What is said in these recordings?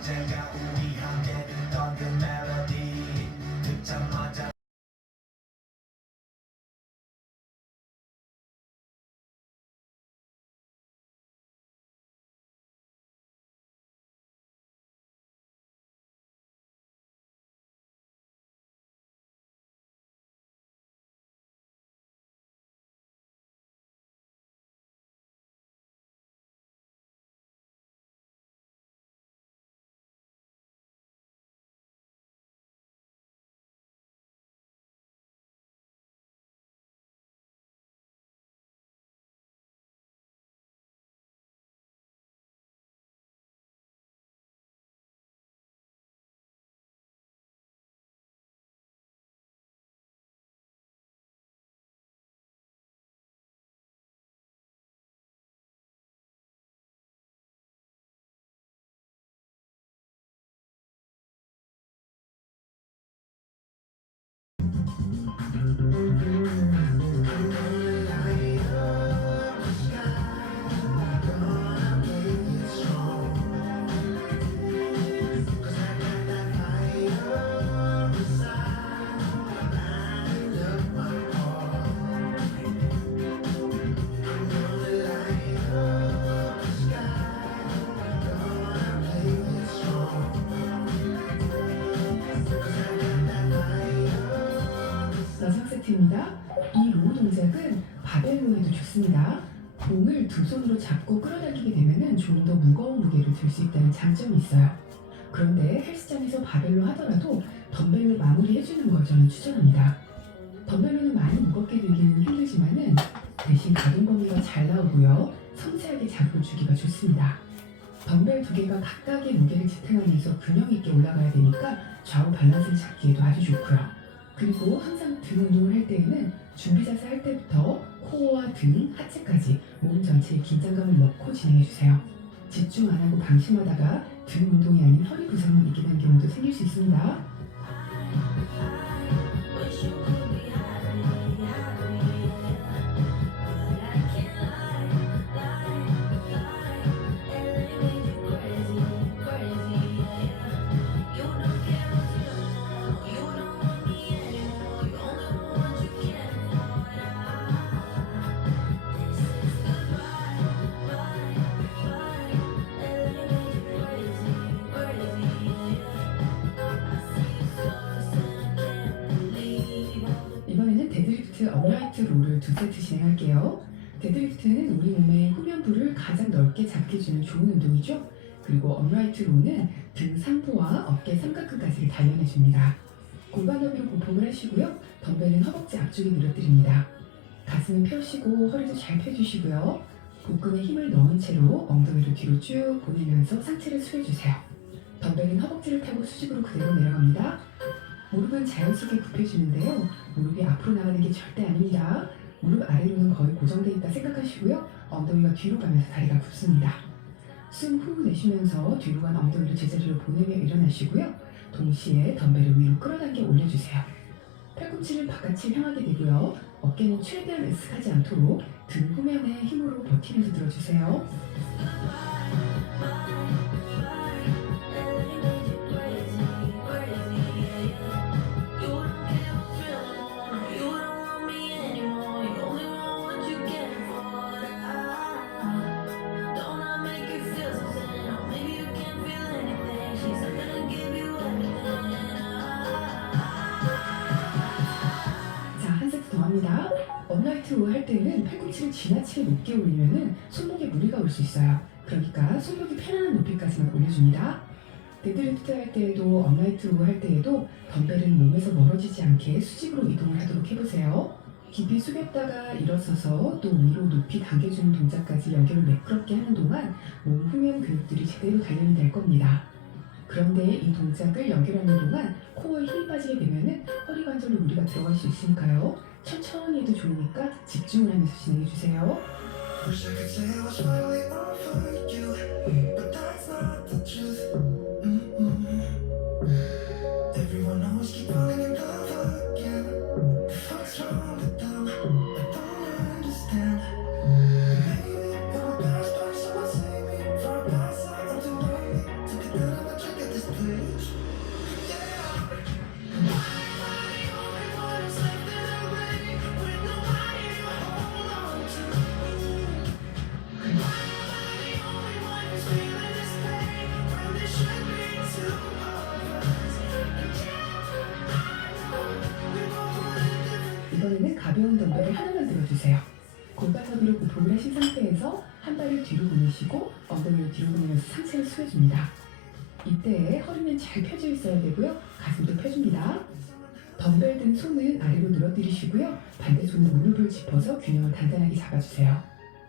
어제가 우리 함께 듣던 그 멜로디 듣자마자 마지막 세트입니다. 이 로우 동작은 바벨로에도 좋습니다. 공을 두 손으로 잡고 끌어당기게 되면 좀 더 무거운 무게를 들 수 있다는 장점이 있어요. 그런데 헬스장에서 바벨로 하더라도 덤벨로 마무리해주는 걸 저는 추천합니다. 덤벨로는 많이 무겁게 들기는 힘들지만은 대신 가동 범위가 잘 나오고요. 섬세하게 자극을 주기가 좋습니다. 덤벨 두 개가 각각의 무게를 지탱하면서 균형 있게 올라가야 되니까 좌우 밸런스를 잡기에도 아주 좋고요. 그리고 항상 등 운동을 할 때에는 준비 자세 할 때부터 코어와 등, 하체까지 몸 전체에 긴장감을 넣고 진행해주세요. 집중 안 하고 방심하다가 등 운동이 아닌 허리 부상을 입게 되는 경우도 생길 수 있습니다. 이번에는 데드리프트 업라이트 롤을 두 세트 진행할게요. 데드리프트는 우리 몸의 후면부를 가장 넓게 잡게 주는 좋은 운동이죠. 그리고 업라이트 롤은 등 상부와 어깨 삼각근까지를 단련해줍니다. 골반 너비로 보폭을 하시고요. 덤벨은 허벅지 앞쪽에 늘어뜨립니다. 가슴은 펴시고 허리도 잘 펴주시고요. 복근에 힘을 넣은 채로 엉덩이를 뒤로 쭉 보내면서 상체를 수해주세요. 덤벨은 허벅지를 타고 수직으로 그대로 내려갑니다. 무릎은 자연스럽게 굽혀주는데요. 무릎이 앞으로 나가는 게 절대 아닙니다. 무릎 아래로는 거의 고정되어 있다 생각하시고요. 엉덩이가 뒤로 가면서 다리가 굽습니다. 숨 후 내쉬면서 뒤로 간 엉덩이를 제자리로 보내며 일어나시고요. 동시에 덤벨을 위로 끌어당겨 올려주세요. 팔꿈치를 바깥을 향하게 되고요. 어깨는 최대한 으쓱하지 않도록 등 후면에 힘으로 버티면서 들어주세요. 합니다. 업라이트 로우 할 때는 팔꿈치를 지나치게 높게 올리면 손목에 무리가 올 수 있어요. 그러니까 손목이 편안한 높이까지만 올려줍니다. 데드리프트 할 때에도 업라이트 로우 할 때에도 덤벨은 몸에서 멀어지지 않게 수직으로 이동을 하도록 해보세요. 깊이 숙였다가 일어서서 또 위로 높이 당겨주는 동작까지 여기를 매끄럽게 하는 동안 몸 후면 근육들이 제대로 단련이 될 겁니다. 그런데 이 동작을 연결하는 동안 코어에 힘이 빠지게 되면 허리 관절로 무리가 들어갈 수 있으니까요. 천천히 해도 좋으니까 집중을 하면서 진행해주세요. 가벼운 덤벨을 하나만 들어주세요. 골반 너비로 보폭을 하신 상태에서 한 발을 뒤로 보내시고 엉덩이를 뒤로 보내면서 상체를 숙여줍니다. 이때 허리는 잘 펴져 있어야 되고요. 가슴도 펴줍니다. 덤벨 든 손은 아래로 늘어뜨리시고요. 반대손은 무릎을 짚어서 균형을 단단하게 잡아주세요.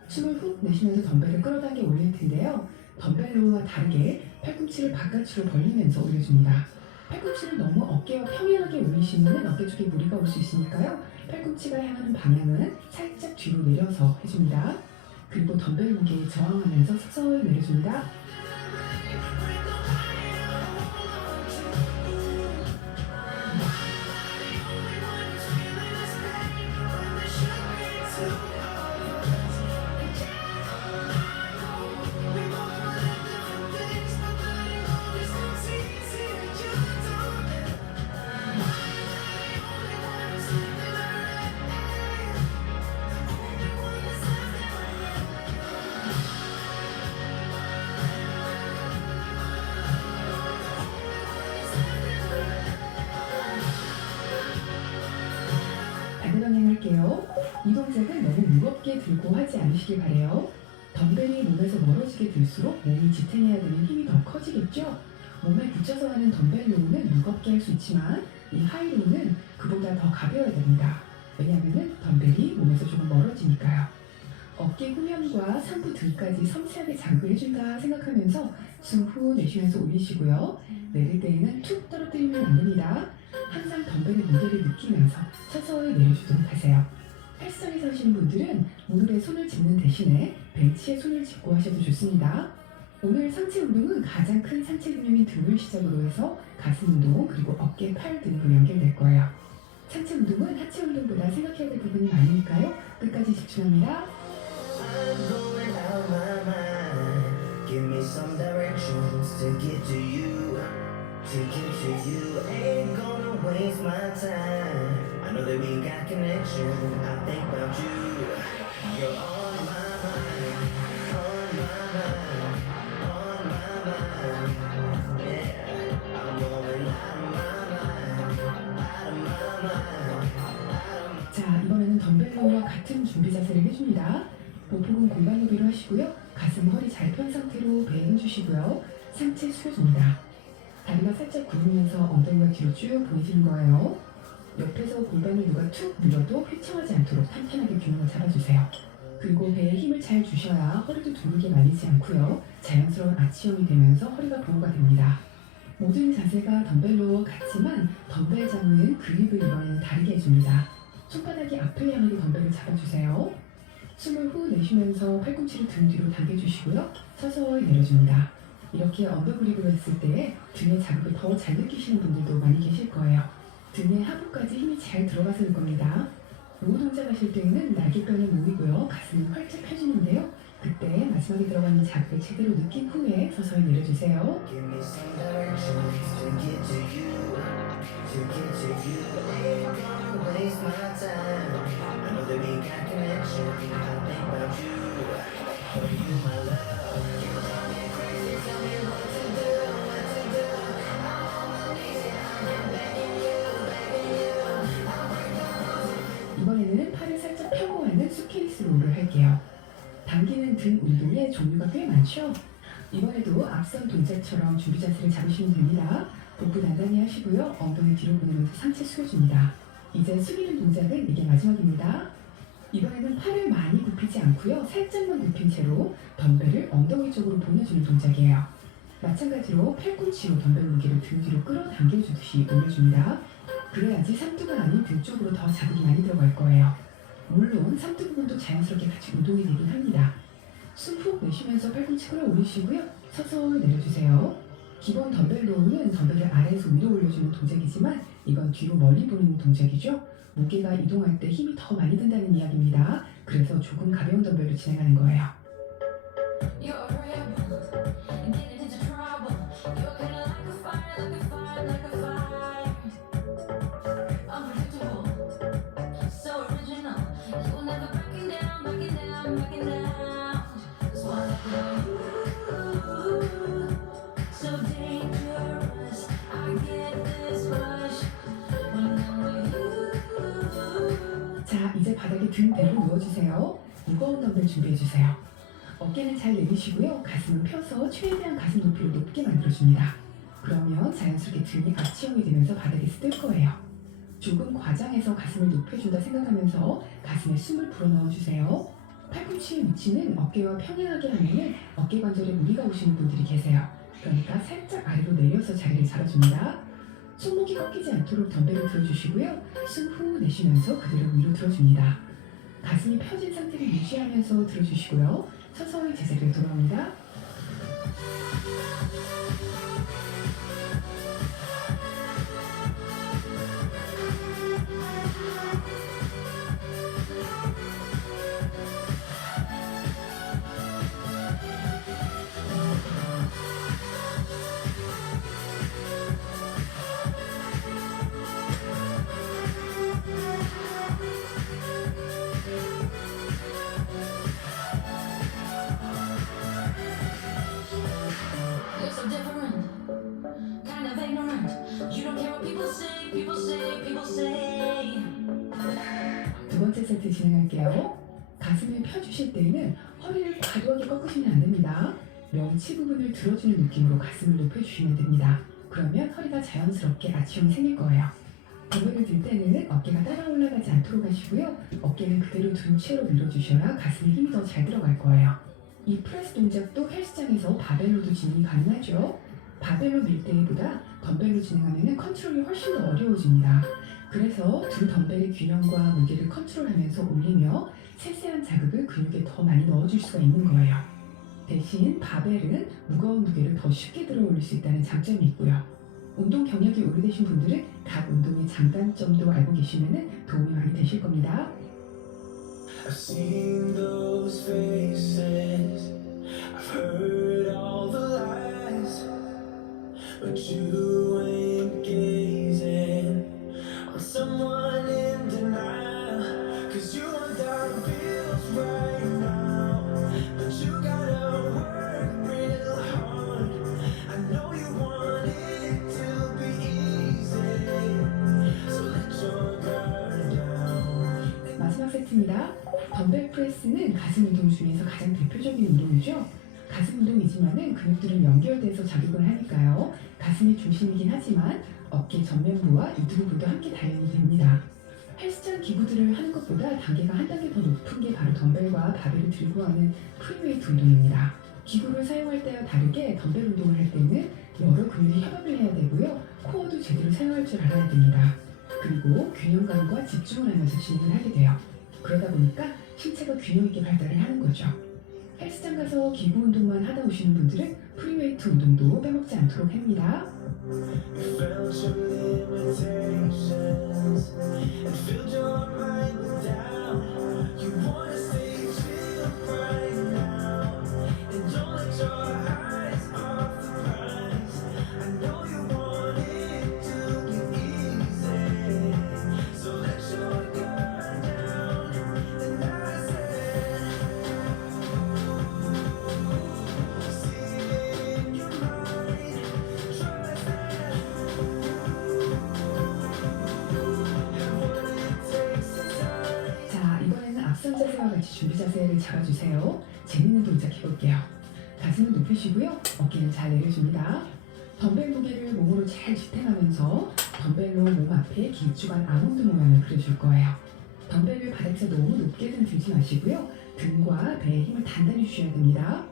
숨을 훅 내쉬면서 덤벨을 끌어당겨 올릴 텐데요. 덤벨 로우와 다르게 팔꿈치를 바깥으로 벌리면서 올려줍니다. 팔꿈치를 너무 어깨와 평행하게 올리시면 어깨 쪽에 무리가 올 수 있으니까요. 팔꿈치가 향하는 방향은 살짝 뒤로 내려서 해줍니다. 그리고 덤벨 무게에 저항하면서 서서히 내려줍니다. 반대방향할게요. 이 동작은 너무 무겁게 들고 하지 않으시길 바래요. 덤벨이 몸에서 멀어지게 들수록 몸이 지탱해야 되는 힘이 더 커지겠죠? 몸에 붙여서 하는 덤벨 로우는 무겁게 할 수 있지만 이 하이 로우는 그보다 더 가벼워야 됩니다. 왜냐하면 덤벨이 몸에서 조금 멀어지니까요. 어깨 후면과 상부 등까지 섬세하게 자극을 해준다 생각하면서 숨 후 내쉬면서 올리시고요. 내릴 때에는 툭 떨어뜨리면 안 됩니다. 항상 덤벨의 무게를 느끼면서 서서히 내려주도록 하세요. 헬스장에서 하시는 분들은 무릎에 손을 짚는 대신에 벤치에 손을 짚고 하셔도 좋습니다. 오늘 상체 운동은 가장 큰 상체 근육인 등을 시작으로 해서 가슴 운동 그리고 어깨, 팔 등으로 연결될 거예요. 상체 운동은 하체 운동보다 생각해야 될 부분이 많으니까요. 끝까지 집중합니다. I'm going out my mind. Give me some directions to get to you. To get to you. Ain't gonna waste my time. I know that we got connection. I think about you. You're on my mind. On my mind. On my mind. Yeah. I'm going out of my mind. Out of my mind. 자, 이번에는 덤벨 로우와 같은 준비 자세를 해줍니다. 보폭은 골반 너비로 하시고요. 가슴, 허리 잘 편 상태로 배에 힘주시고요. 상체 숙여줍니다. 다리가 살짝 구르면서 엉덩이가 뒤로 쭉 보내시는 거예요. 옆에서 골반을 누가 툭 밀어도 휘청하지 않도록 탄탄하게 균형을 잡아주세요. 그리고 배에 힘을 잘 주셔야 허리도 둥글게 말리지 않고요. 자연스러운 아치형이 되면서 허리가 보호가 됩니다. 모든 자세가 덤벨로 같지만 덤벨 잡는 그립을 이번에는 다르게 해줍니다. 손바닥이 앞을 향하게 덤벨을 잡아주세요. 숨을 후 내쉬면서 팔꿈치를 등 뒤로 당겨주시고요. 서서히 내려줍니다. 이렇게 언더 그립으로 했을 때 등의 자극을 더 잘 느끼시는 분들도 많이 계실 거예요. 등의 하부까지 힘이 잘 들어가서 올 겁니다. 로우 동작 하실 때는 날개뼈는 모이고요. 가슴은 활짝 펴지는데요. 그때 마지막에 들어가는 자극을 제대로 느낀 후에 서서히 내려주세요. Give me some directions to get to you. To get to you. Ain't gonna waste my time. I know that we got connection. I think about you. For you, my love. You drive me crazy. Tell me what to do. What to do. I'm on my knees. Yeah, I'm begging you. Begging you. I'll break the rules. 이번에는 팔을 살짝 펴고 하는 수케이스 롤을 할게요. 당기는 등 운동의 종류가 꽤 많죠? 이번에도 앞선 동작처럼 준비 자세를 잡으시면 됩니다. 복부 단단히 하시고요. 엉덩이 뒤로 보내면서 상체 숙여줍니다. 이제 숙이는 동작은 이게 마지막입니다. 이번에는 팔을 많이 굽히지 않고요. 살짝만 굽힌 채로 덤벨을 엉덩이 쪽으로 보내주는 동작이에요. 마찬가지로 팔꿈치로 덤벨 무게를 등 뒤로 끌어당겨주듯이 올려줍니다. 그래야지 삼두가 아닌 등 쪽으로 더 자극이 많이 들어갈 거예요. 물론 삼두 부분도 자연스럽게 같이 운동이 되긴 합니다. 숨 푹 내쉬면서 팔꿈치 끌어올리시고요. 서서히 내려주세요. 기본 덤벨 로우는 덤벨을 아래에서 위로 올려주는 동작이지만 이건 뒤로 멀리 보내는 동작이죠. 무게가 이동할 때 힘이 더 많이 든다는 이야기입니다. 그래서 조금 가벼운 덤벨로 진행하는 거예요. You're a rebel, getting into trouble. You're kinda like a fire, like a fire, like a fire. Unpredictable, so original. You're never backing down, backing down, backing down. That's why I love you. So dangerous, I get this rush when I'm with you. 자, 등대로 누워주세요. 무거운 덤벨 준비해주세요. 어깨는 잘 내리시고요. 가슴은 펴서 최대한 가슴 높이를 높게 만들어줍니다. 그러면 자연스럽게 등이 앞치형이 되면서 바닥에서 뜰 거예요. 조금 과장해서 가슴을 높여준다 생각하면서 가슴에 숨을 불어넣어주세요. 팔꿈치의 위치는 어깨와 평행하게 하면 어깨 관절에 무리가 오시는 분들이 계세요. 그러니까 살짝 아래로 내려서 자리를 잡아줍니다. 손목이 꺾이지 않도록 덤벨을 들어주시고요. 숨 후 내쉬면서 그대로 위로 들어줍니다. 가슴이 펴진 상태를 유지하면서 들어주시고요. 서서히 제자리로 돌아옵니다. You're so different, kind of ignorant. You don't care what people say, people say, people say. 두 번째 세트 진행할게요. 가슴을 펴주실 때에는 허리를 과도하게 꺾으시면 안 됩니다. 명치 부분을 들어주는 느낌으로 가슴을 높여주시면 됩니다. 그러면 허리가 자연스럽게 아치형이 생길 거예요. 덤벨을 들 때는 어깨가 따라 올라가지 않도록 하시고요. 어깨는 그대로 둔 채로 밀어주셔야 가슴에 힘이 더 잘 들어갈 거예요. 이 프레스 동작도 헬스장에서 바벨로도 진행이 가능하죠. 바벨로 밀 때보다 덤벨로 진행하면 컨트롤이 훨씬 더 어려워집니다. 그래서 두 덤벨의 균형과 무게를 컨트롤하면서 올리며 세세한 자극을 근육에 더 많이 넣어줄 수가 있는 거예요. 대신 바벨은 무거운 무게를 더 쉽게 들어 올릴 수 있다는 장점이 있고요. 운동 경력이 오래되신 분들은 각 운동의 장단점도 알고 계시면 도움이 많이 되실 겁니다. I've seen those faces, I've heard all the lies, but you ain't gazing on someone in denial, 'cause you want dollar bills right now, but you gotta work real hard. I know you want it to be easy, so let your guard down. 마지막 세트입니다. 덤벨 프레스는 가슴 운동 중에서 가장 대표적인 운동이죠. 가슴 운동이지만은 근육들은 연결돼서 자극을 하니까요. 가슴이 중심이긴 하지만 어깨 전면부와 이두부분도 함께 단련이 됩니다. 헬스장 기구들을 하는 것보다 단계가 한 단계 더 높은 게 바로 덤벨과 바벨을 들고 하는 프리웨이트 운동입니다. 기구를 사용할 때와 다르게 덤벨 운동을 할 때는 여러 근육이 협업을 해야 되고요. 코어도 제대로 사용할 줄 알아야 됩니다. 그리고 균형감과 집중을 하면서 진행을 하게 돼요. 그러다 보니까 신체가 균형 있게 발달을 하는 거죠. 헬스장 가서 기구 운동만 하다 오시는 분들은 프리웨이트 운동도 빼먹지 않도록 합니다. You felt your limitations and filled your mind with doubt. You wanna stay chill right now and don't let your eyes off the prize. I know you want it to be easy, so let your guard down. And I said, see it in your mind, trust that. 자, 이번에는 앞선 자세와 같이 준비 자세를 잡아주세요. 재밌는 동작 해볼게요. 가슴을 높이시고요. 어깨는 잘 내려줍니다. 덤벨 무게를 몸으로 잘 지탱하면서 덤벨로 몸 앞에 길쭉한 아몬드 모양을 그려줄 거예요. 덤벨을 바닥에서 너무 높게는 들지 마시고요. 등과 배에 힘을 단단히 주셔야 됩니다.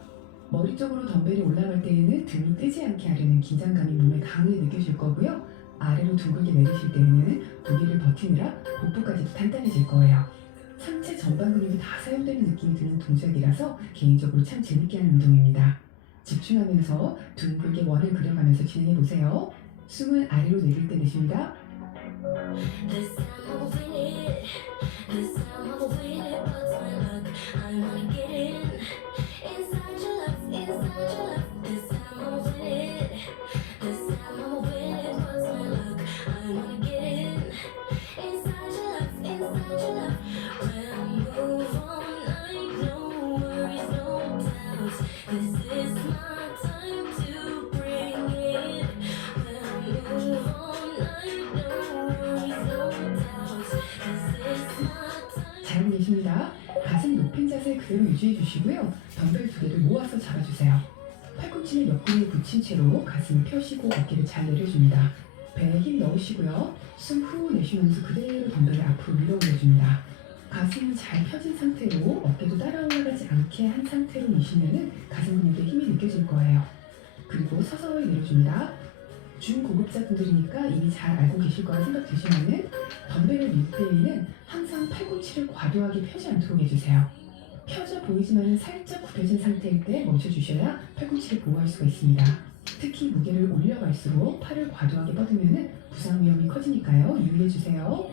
머리 쪽으로 덤벨이 올라갈 때에는 등이 뜨지 않게 하려는 긴장감이 몸에 강하게 느껴질 거고요. 아래로 둥글게 내리실 때에는 무게를 버티느라 복부까지도 단단해질 거예요. 상체 전방 근육이 다 사용되는 느낌이 드는 동작이라서 개인적으로 참 재밌게 하는 운동입니다. 집중하면서 둥글게 원을 그려가면서 진행해 보세요. 숨은 아래로 내릴 때 내쉽니다. This time I'm moving it. This time I'm moving it. What's my luck? I wanna get in. Inside your love, inside your love. This time I'm moving it. This time I'm moving it. What's my luck? I wanna get in. Inside your love, inside your love. When I move all night, no worries, no doubts. This is my time to bring it. When I move all night, no worries, no doubts. This is my time. 잘하고 계십니다. 그대로 유지해 주시고요. 덤벨 두 개를 모아서 잡아주세요. 팔꿈치는 옆구리에 붙인 채로 가슴을 펴시고 어깨를 잘 내려줍니다. 배에 힘 넣으시고요. 숨 후 내쉬면서 그대로 덤벨을 앞으로 밀어 올려줍니다. 가슴은 잘 펴진 상태로 어깨도 따라 올라가지 않게 한 상태로 미시면은 가슴 근육에 힘이 느껴질 거예요. 그리고 서서히 내려줍니다. 중고급자분들이니까 이미 잘 알고 계실 거라 생각되시면은 덤벨을 밀 때에는 항상 팔꿈치를 과도하게 펴지 않도록 해주세요. 펴져 보이지만 살짝 굽혀진 상태일 때 멈춰주셔야 팔꿈치를 보호할 수가 있습니다. 특히 무게를 올려갈수록 팔을 과도하게 뻗으면 부상 위험이 커지니까요. 유의해주세요.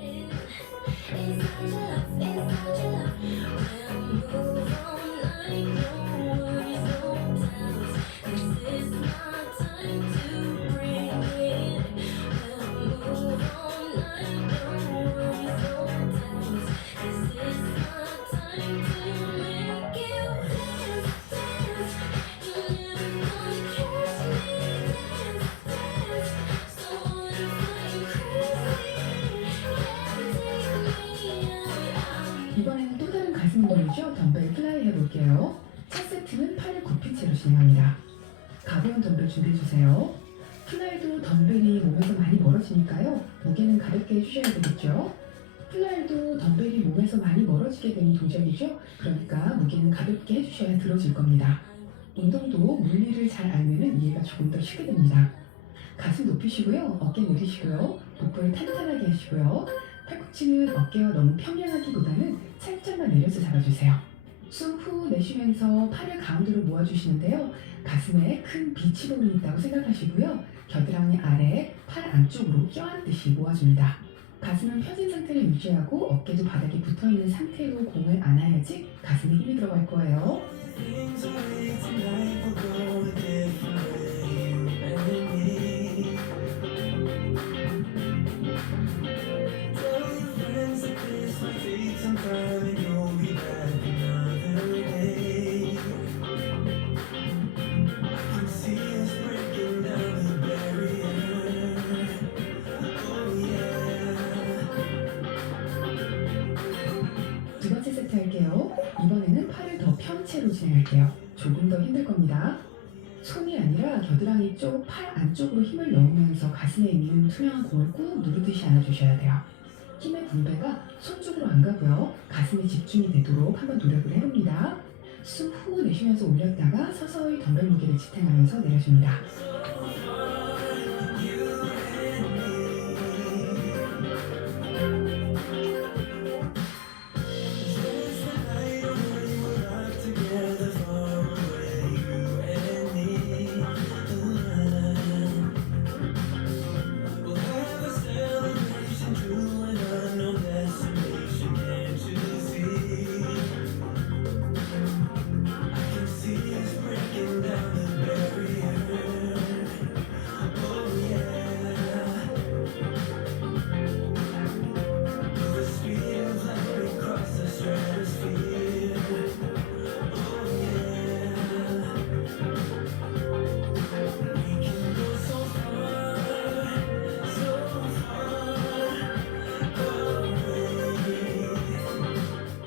이번에는 또 다른 가슴 운동이죠. 덤벨 플라이 해볼게요. 첫 세트는 팔을 굽힌 채로 진행합니다. 가벼운 덤벨 준비해주세요. 플라이도 덤벨이 몸에서 많이 멀어지니까요. 무게는 가볍게 해주셔야 되겠죠. 플라이도 덤벨이 몸에서 많이 멀어지게 되는 동작이죠. 그러니까 무게는 가볍게 해주셔야 들어질 겁니다. 운동도 물리를 잘 알면 이해가 조금 더 쉽게 됩니다. 가슴 높이시고요. 어깨 내리시고요. 복부를 탄탄하게 하시고요. 팔꿈치는 어깨와 너무 평행하기보다는 살짝만 내려서 잡아주세요. 숨 후 내쉬면서 팔을 가운데로 모아주시는데요. 가슴에 큰 비치봉이 있다고 생각하시고요. 겨드랑이 아래 팔 안쪽으로 껴안듯이 모아줍니다. 가슴은 펴진 상태를 유지하고 어깨도 바닥에 붙어있는 상태로 공을 안아야지 가슴에 힘이 들어갈 거예요. Things are way tonight will go a different way, you and me. Tell your friends that this might take some time and you'll be back another day. I can see us breaking down the barrier. Oh yeah. 두 번째 세트 할게요. 이번에는 팔을 더 편 채로 진행할게요. 조금 더 힘들 겁니다. 손이 아니라 겨드랑이 쪽 팔 안쪽으로 힘을 넣으면서 가슴에 있는 투명한 공을 꾹 누르듯이 안아주셔야 돼요. 힘의 분배가 손 쪽으로 안 가고요. 가슴에 집중이 되도록 한번 노력을 해봅니다. 숨 후 내쉬면서 올렸다가 서서히 덤벨 무게를 지탱하면서 내려줍니다.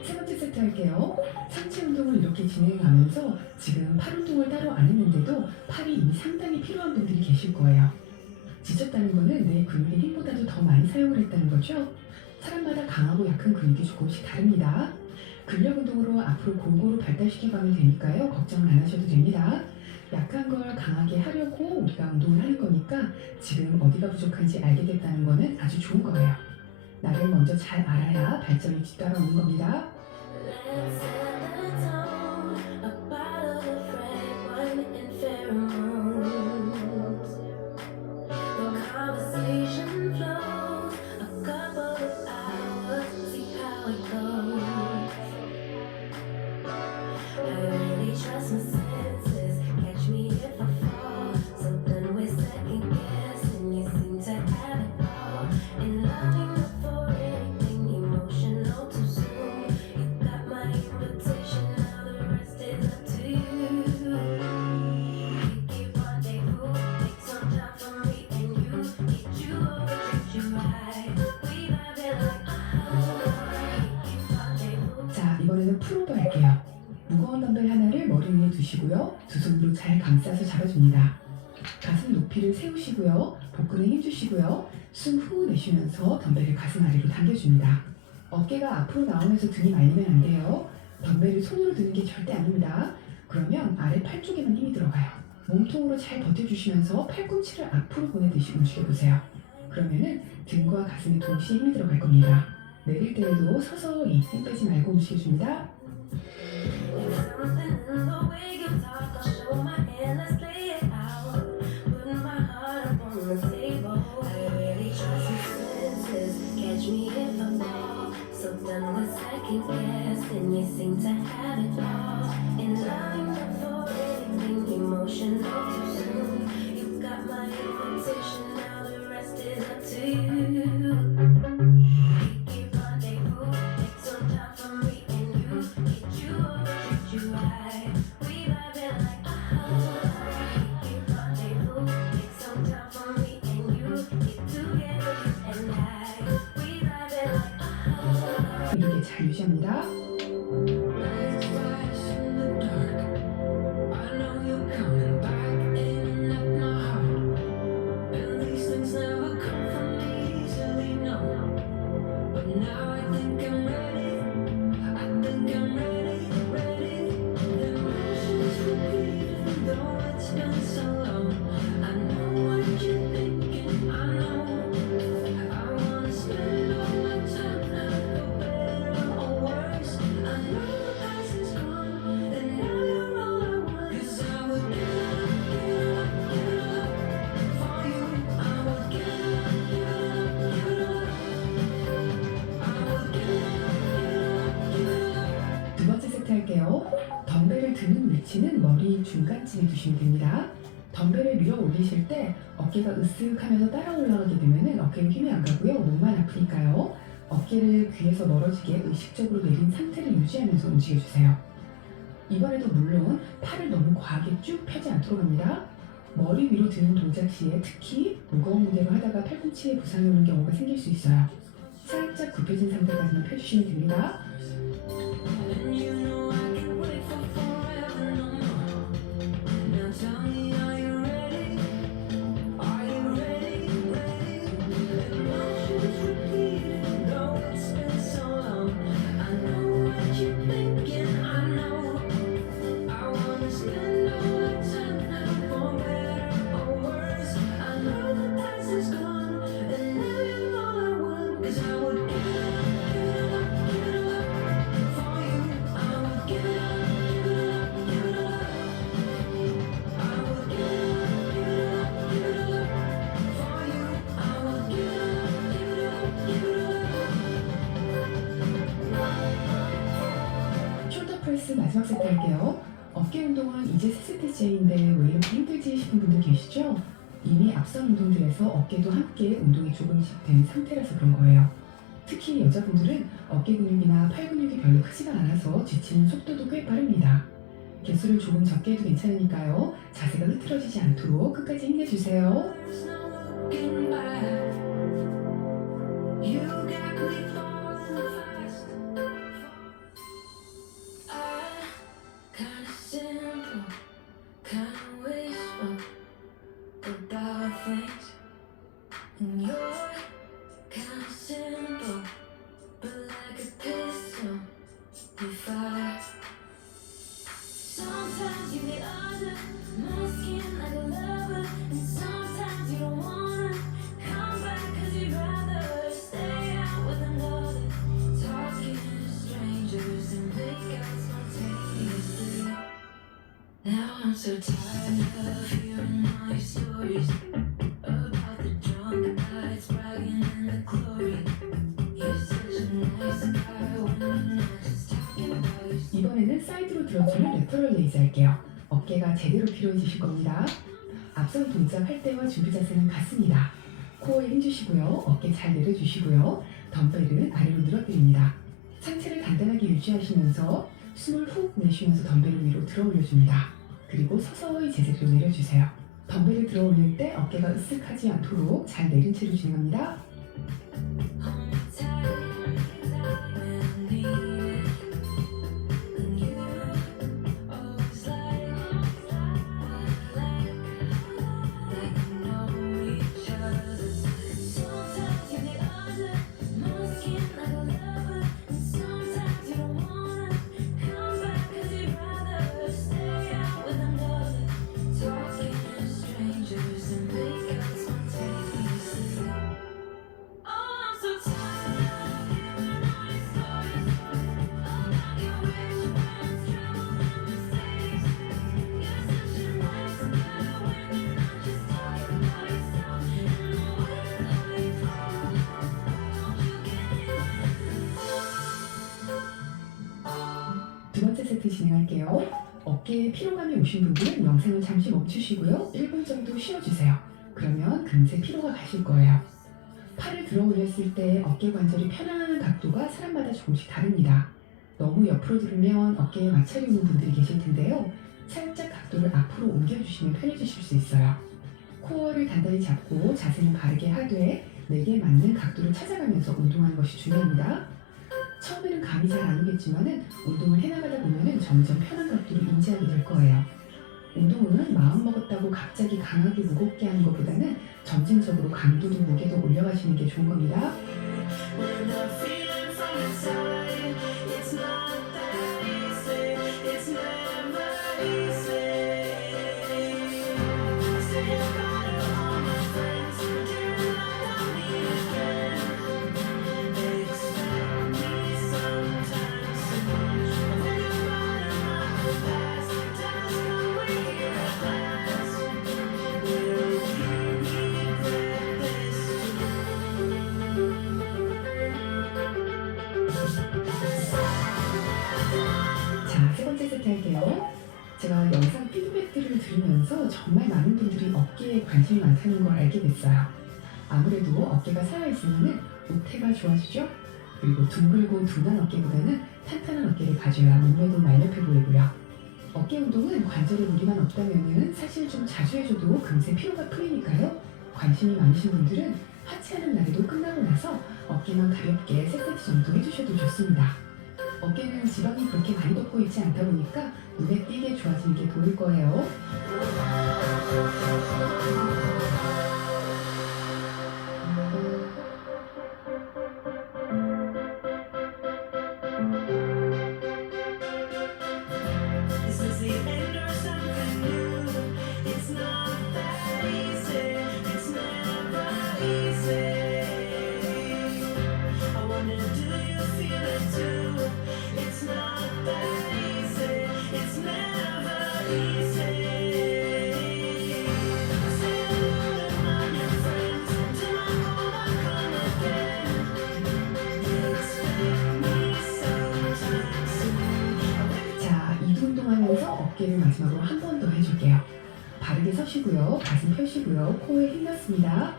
세 번째 세트 할게요. 상체 운동을 이렇게 진행하면서 지금 팔 운동을 따로 안 했는데도 팔이 이미 상당히 필요한 분들이 계실 거예요. 지쳤다는 거는 내 근육의 힘보다도 더 많이 사용을 했다는 거죠. 사람마다 강하고 약한 근육이 조금씩 다릅니다. 근력 운동으로 앞으로 골고루 발달시켜가면 되니까요. 걱정을 안 하셔도 됩니다. 약한 걸 강하게 하려고 우리가 운동을 하는 거니까 지금 어디가 부족한지 알게 됐다는 거는 아주 좋은 거예요. 나를 먼저 잘 알아야 발전이 뒤따라오는 겁니다. Let's set the tone, a bottle of red wine and pheromones. The conversation flows, a couple of hours, see how it goes. I really trust my senses, catch me if I fall. Something with second guessing, you seem to have it all. And loving before anything emotional too soon. You got my invitation. 내리고요. 두 손으로 잘 감싸서 잡아줍니다. 가슴 높이를 세우시고요. 복근에 힘주시고요. 숨 후 내쉬면서 덤벨을 가슴 아래로 당겨줍니다. 어깨가 앞으로 나오면서 등이 말리면 안 돼요. 덤벨을 손으로 드는 게 절대 아닙니다. 그러면 아래 팔 쪽에만 힘이 들어가요. 몸통으로 잘 버텨주시면서 팔꿈치를 앞으로 보내듯이 움직여보세요. 그러면은 등과 가슴에 동시에 힘이 들어갈 겁니다. 내릴 때에도 서서히 힘 빼지 말고 움직여줍니다. Something in the way you talk, I'll show my hand, let's play it out. Putting my heart up on the table. I really trust your senses. Catch me if I fall. So done with second guessing. You seem to have it all. In line for anything emotional too soon. You got my invitation, now the rest is up to you. Keep rendezvous, take some time for me and you. Get you up, treat you right. We vibing like keep rendezvous, take some time for me and you. Get together and I. We vibing like 이렇게 잘 유지합니다. Lights flash in the dark. I know you're coming back in at my heart. And these things never come from me easily, no. But now I think I'm ready. I think I'm ready, ready. Emotions repeat, though it's been so long. I know what you're thinking, I know. I wanna spend all my time now, for better or worse. I know the past is gone, and now you're all I want. 'Cause I would get up for you. I would get up. I would get up. 두 번째 세트 할게요. 덤벨을 드는 위치는 머리 중간쯤에 두시면 됩니다. 덤벨을 밀어 올리실 때 어깨가 으쓱하면서 따라 올라가게 되면 어깨로 힘이 안 가고요. 목만 아프니까요. 어깨를 귀에서 멀어지게 의식적으로 내린 상태를 유지하면서 움직여주세요. 이번에도 물론 팔을 너무 과하게 쭉 펴지 않도록 합니다. 머리 위로 드는 동작 시에 특히 무거운 무게로 하다가 팔꿈치에 부상이 오는 경우가 생길 수 있어요. 살짝 굽혀진 상태까지만 펴주시면 됩니다. And you know I can't wait for forever no more. Now tell me, are you ready? Are you ready? Ready? Emotions repeating, though it's been so long. I know what you're thinking, I know. I wanna spend all the time now, for better or worse. I know the past is gone, and now you're all I want. 'Cause I would get up for you. I would get up. I would get up for you. I would get up. 숄더 프레스 마지막 세트 할게요. 어깨 운동은 이제 세 세트째인데 왜 이렇게 힘들지 싶은 분들 계시죠? 이미 앞선 운동들에서 어깨도 함께 운동이 조금씩 된 상태라서 그런 거예요. 특히 여자분들은 어깨 근육이나 팔 근육이 별로 크지가 않아서 지치는 속도도 꽤 빠릅니다. 개수를 조금 적게 해도 괜찮으니까요. 자세가 흐트러지지 않도록 끝까지 힘내주세요. There's no looking back. You got me falling fast. Kinda simple, kinda wasteful about things. And you're kinda simple, but like a pistol, you fire. Sometimes you get under my skin like a lover, and sometimes you don't wanna come back 'cause you'd rather stay out with another. Talking to strangers and make out spontaneously. Now I'm so tired of hearing all your stories about the drunk nights, bragging in the glory. You're such a nice guy when you're not just talking about your 이번에는 사이드로 들어주는 레터럴 레이즈 할게요. 어깨가 제대로 필요해지실 겁니다. 앞선 동작 할 때와 준비 자세는 같습니다. 코어에 힘주시고요. 어깨 잘 내려주시고요. 덤벨은 아래로 늘어뜨립니다. 상체를 단단하게 유지하시면서 숨을 훅 내쉬면서 덤벨을 위로 들어 올려줍니다. 그리고 서서히 제자리로 내려주세요. 덤벨을 들어 올릴 때 어깨가 으쓱하지 않도록 잘 내린 채로 진행합니다. Hold me tight when I need it. And you always like 세트 진행할게요. 어깨에 피로감이 오신 분들은 영상을 잠시 멈추시고요. 1분 정도 쉬어주세요. 그러면 금세 피로가 가실 거예요. 팔을 들어 올렸을 때 어깨 관절이 편안한 각도가 사람마다 조금씩 다릅니다. 너무 옆으로 들으면 어깨에 마찰이 오는 분들이 계실 텐데요. 살짝 각도를 앞으로 옮겨주시면 편해지실 수 있어요. 코어를 단단히 잡고 자세는 바르게 하되 내게 맞는 각도를 찾아가면서 운동하는 것이 중요합니다. 처음에는 감이 잘 안 오겠지만은 운동을 해나가다 보면은 점점 편한 각도를 인지하게 될 거예요. 운동은 마음 먹었다고 갑자기 강하게 무겁게 하는 것보다는 점진적으로 강도도 무게도 올려가시는 게 좋은 겁니다. When the feeling from inside, it's not that easy. It's never easy. Say goodbye to all my friends, pretend like I'm me again. They expect me sometimes so much. I think about it, my past. Does come way here at last. Will you regret this 자, 세 번째 세트 할게요. 제가 영상 피드백들을 들으면서 정말 많은 분들이 어깨에 관심이 많다는 걸 알게 됐어요. 아무래도 어깨가 살아있으면 우태가 좋아지죠? 그리고 둥글고 둔한 어깨보다는 탄탄한 어깨를 가져야 몸매도 날렵해 보이고요. 어깨 운동은 관절에 무리만 없다면 사실 좀 자주 해줘도 금세 피로가 풀리니까요. 관심이 많으신 분들은 하체하는 날에도 끝나고 나서 어깨만 가볍게 3세트 정도 해주셔도 좋습니다. 어깨는 지방이 그렇게 많이 덮고 있지 않다 보니까 눈에 띄게 좋아지는 게 보일 거예요. This is the end or something new. It's not that easy. It's never easy. I wonder, do you feel it too? It's not that easy. It's never easy. Say hello to my new friends. Till I'm old, I come again. They expect me sometimes soon. 자, 이두 운동하면서 어깨를 마지막으로 한 번 더 해줄게요. 바르게 서시고요. 가슴 펴시고요. 코에 힘넣습니다.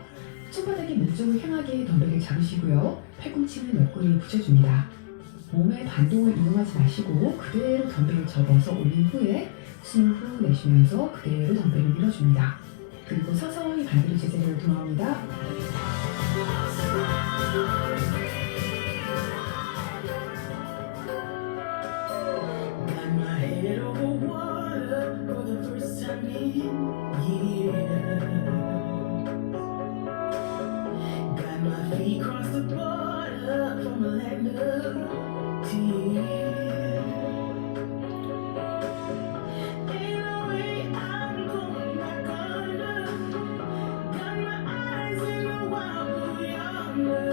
손바닥이 문 쪽을 향하게 덤벨을 잡으시고요. 팔꿈치는 옆구리에 붙여줍니다. 몸의 반동을 이용하지 마시고 그대로 덤벨을 접어서 올린 후에 숨을 후 내쉬면서 그대로 덤벨을 밀어줍니다. 그리고 서서히 반대로 제자리로 돌아옵니다. Got my head over water for the first time in years. Got my feet across the border from a land of tears. Ain't no way I'm going back under. Got my eyes in the wild blue yonder.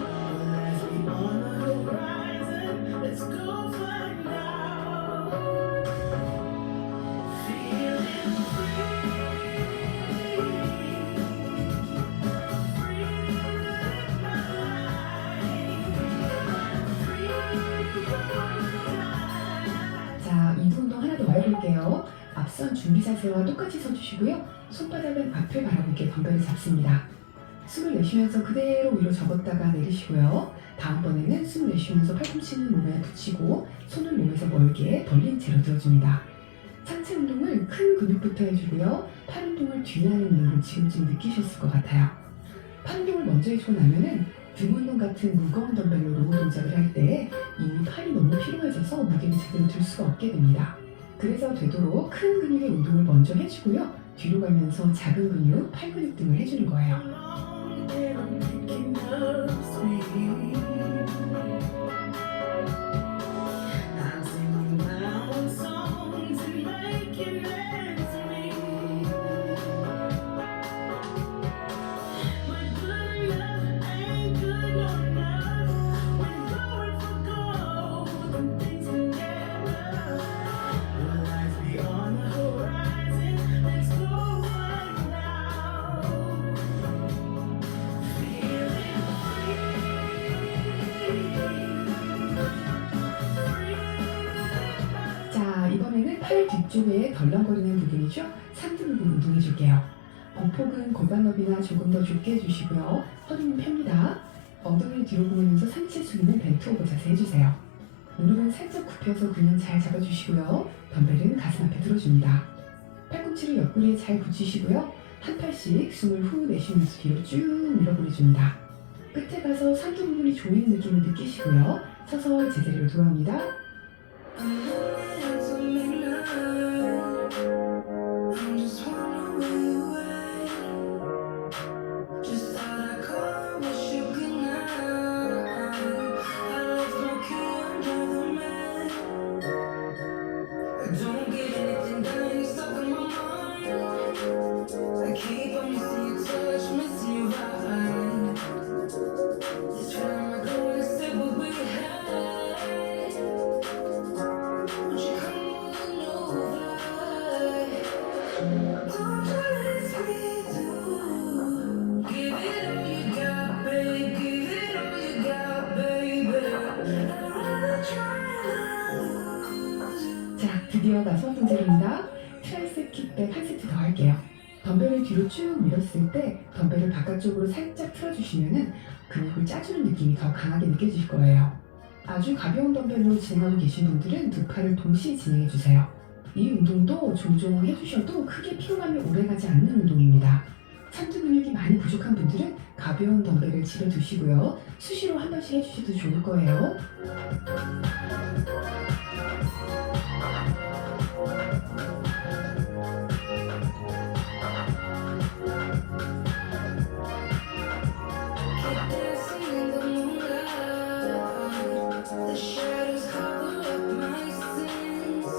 Well, as we on the horizon, let's go find out. Feeling free, free to live my life, free to die. 자, 이두 운동 하나 더 해볼게요. 앞선 준비 자세와 똑같이 서주시고요. 손바닥은 앞을 바라보게 덤벨을 잡습니다. 숨을 내쉬면서 그대로 위로 접었다가 내리시고요. 다음번에는 숨 내쉬면서 팔꿈치는 몸에 붙이고 손을 몸에서 멀게 벌린 채로 들어줍니다. 상체 운동을 큰 근육부터 해주고요. 팔 운동을 뒤에 하는 이유를 지금쯤 느끼셨을 것 같아요. 팔 운동을 먼저 해주고 나면은 등 운동 같은 무거운 덤벨로 로우 동작을 할 때 이미 팔이 너무 피로해져서 무게를 제대로 들 수가 없게 됩니다. 그래서 되도록 큰 근육의 운동을 먼저 해주고요. 뒤로 가면서 작은 근육, 팔 근육 등을 해주는 거예요. And I'm thinking of sweet. I'm singing my own songs and making ends meet. But good enough ain't good enough. When going for gold and things together. Will life be on the horizon? Let's go find out. Feeling free. 뒤쪽에 덜렁거리는 부분이죠. 상체 부분 운동해 줄게요. 보폭은 골반 너비나 조금 더 좁게 해주시고요. 허리는 펴니다. 엉덩이를 뒤로 보내면서 상체 숙이는 벤트 오버 자세 해주세요. 무릎은 살짝 굽혀서 균형 잘 잡아주시고요. 덤벨은 가슴 앞에 들어줍니다. 팔꿈치를 옆구리에 잘 붙이시고요. 한 팔씩 숨을 후 내쉬면서 뒤로 쭉 밀어보내줍니다. 끝에 가서 삼두 부분이 조이는 느낌을 느끼시고요. 서서히 제자리로 돌아옵니다. I'm just wondering where you at. Just thought I'd call, wish you good night. I left my key under the mat. I don't get anything done, you're stuck in my mind. I keep on missing your touch, missing your vibe. This time I go and say what we had. Won't you come on over? Don't you let me do? Give it all you got, babe. Give it all you got, baby. I'd rather try than lose you. 자, 드디어 나선 동작입니다. 트라이셉 킥백 한 세트 더 할게요. 덤벨을 뒤로 쭉 밀었을 때 덤벨을 바깥쪽으로 살짝 틀어주시면은 근육을 짜주는 느낌이 더 강하게 느껴질 거예요. 아주 가벼운 덤벨로 진행하고 계신 분들은 두 팔을 동시에 진행해주세요. 이 운동도 종종 해주셔도 크게 피로감이 오래가지 않는 운동입니다. 삼두 근육이 많이 부족한 분들은 가벼운 덤벨을 집에 두시고요. 수시로 한 번씩 해주셔도 좋을 거예요. Keep dancing in the moonlight. The shadows cover up my sins.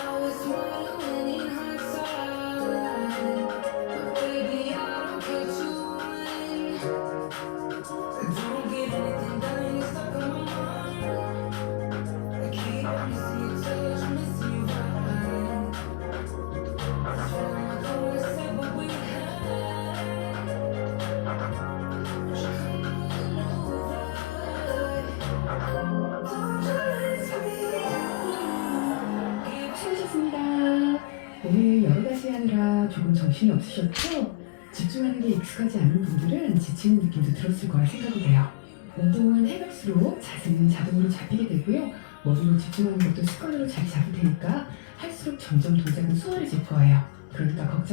Always smiling when in hindsight. But baby, I don't care to win. I don't get anything done, you're stuck on my mind. I keep on missing your touch, missing your vibe. This time I go and say what we had. Won't you come on over? Don't you let me do? 수고하셨습니다. 오늘 여러 가지 하느라 조금 정신이 없으셨죠? 집중하는 게 익숙하지 않은 분들은 지치는 느낌도 들었을 거라 생각이 돼요. 운동은 해갈수록 자세는 자동으로 잡히게 되고요. 머리로 집중하는 것도 습관으로 자리 잡을 테니까 할수록 점점 동작은 수월해질 거예요. 그러니까 걱정